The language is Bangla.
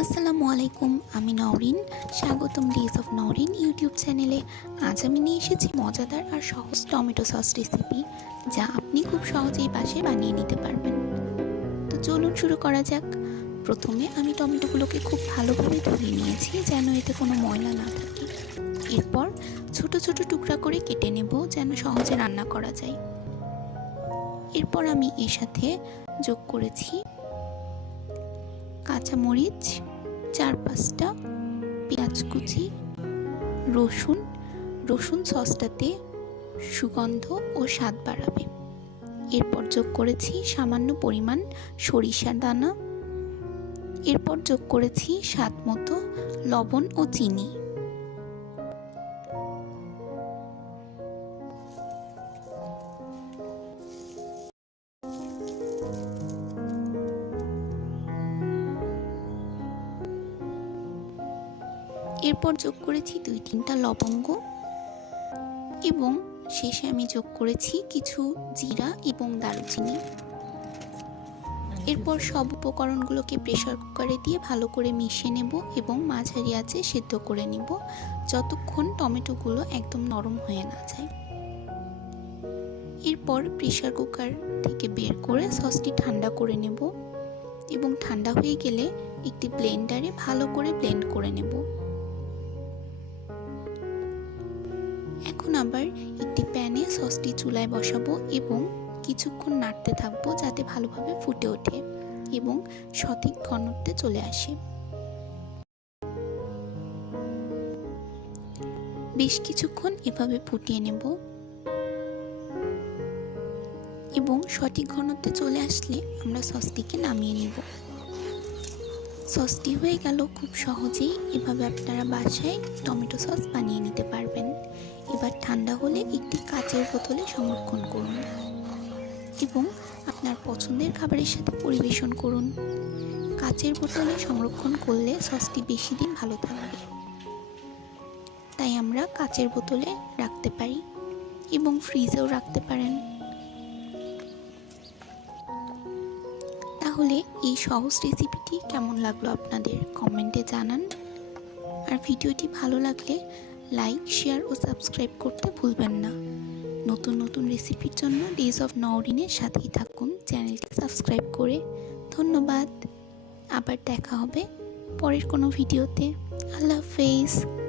আসসালামু আলাইকুম, আমি নওরিন। স্বাগতম ডেজ অফ নওরিন ইউটিউব চ্যানেলে আজ আমি নিয়ে এসেছি মজাদার আর সহজ টমেটো সস রেসিপি যা আপনি খুব সহজেই বাসায় বানিয়ে নিতে পারবেন। তো চলুন শুরু করা যাক। প্রথমে আমি টমেটোগুলোকে খুব ভালোভাবে ধুয়ে নিয়েছি, যেন এতে কোনো ময়লা না থাকে। এরপর ছোট ছোট টুকরা করে কেটে নেব, যেন সহজে রান্না করা যায়। এরপর আমি এর সাথে যোগ করেছি কাঁচামরিচ চার পাঁচটা পেঁয়াজ কুচি, রসুন রসুন সসটাতে সুগন্ধ ও স্বাদ বাড়াবে। এরপর যোগ করেছি সামান্য পরিমাণ সরিষার দানা। এরপর যোগ করেছি স্বাদ মতো লবণ ও চিনি। এরপর যোগ করেছি দুই তিনটা লবঙ্গ এবং শেষে আমি যোগ করেছি কিছু জিরা এবং দারুচিনি। এরপর সব উপকরণগুলোকে প্রেশার কুকারে দিয়ে ভালো করে মিশিয়ে নেব এবং মাঝারি আছে সেদ্ধ করে নেব যতক্ষণ টমেটোগুলো একদম নরম হয়ে না যায়। এরপর প্রেশার কুকার থেকে বের করে সসটি ঠান্ডা করে নেব এবং ঠান্ডা হয়ে গেলে একটি ব্লেন্ডারে ভালো করে ব্লেন্ড করে নেব। এখন আবার একটি প্যানে সসটি চুলায় বসাবো এবং কিছুক্ষণ নাড়তে থাকব যাতে ভালোভাবে ফুটে ওঠে এবং সঠিক ঘনত্বে চলে আসে। বেশ কিছুক্ষণ এভাবে ফুটিয়ে নেব। এবং সঠিক ঘনত্বে চলে আসলে আমরা সসটিকে নামিয়ে নেব। সসটি হয়ে গেল খুব সহজেই। এভাবে আপনারা বাসায় টমেটো সস বানিয়ে নিতে পারবেন। এবার ঠান্ডা হলে একটি কাচের বোতলে সংরক্ষণ করুন এবং আপনার পছন্দের খাবারের সাথে পরিবেশন করুন। কাচের বোতলে সংরক্ষণ করলে সসটি বেশি দিন ভালো থাকবে। তাই আমরা কাচের বোতলে রাখতে পারি এবং ফ্রিজেও রাখতে পারেন। তাহলে এই সহজ রেসিপিটি কেমন লাগল আপনাদের? কমেন্টে জানান। আর ভিডিওটি ভালো লাগলে লাইক শেয়ার ও সাবস্ক্রাইব করতে ভুলবেন না। নতুন নতুন রেসিপির জন্য ডেজ অফ নওরিনের সাথেই থাকুন। চ্যানেলটি সাবস্ক্রাইব করে। ধন্যবাদ। আবার দেখা হবে পরের কোনো ভিডিওতে আল্লাহ হাফেজ।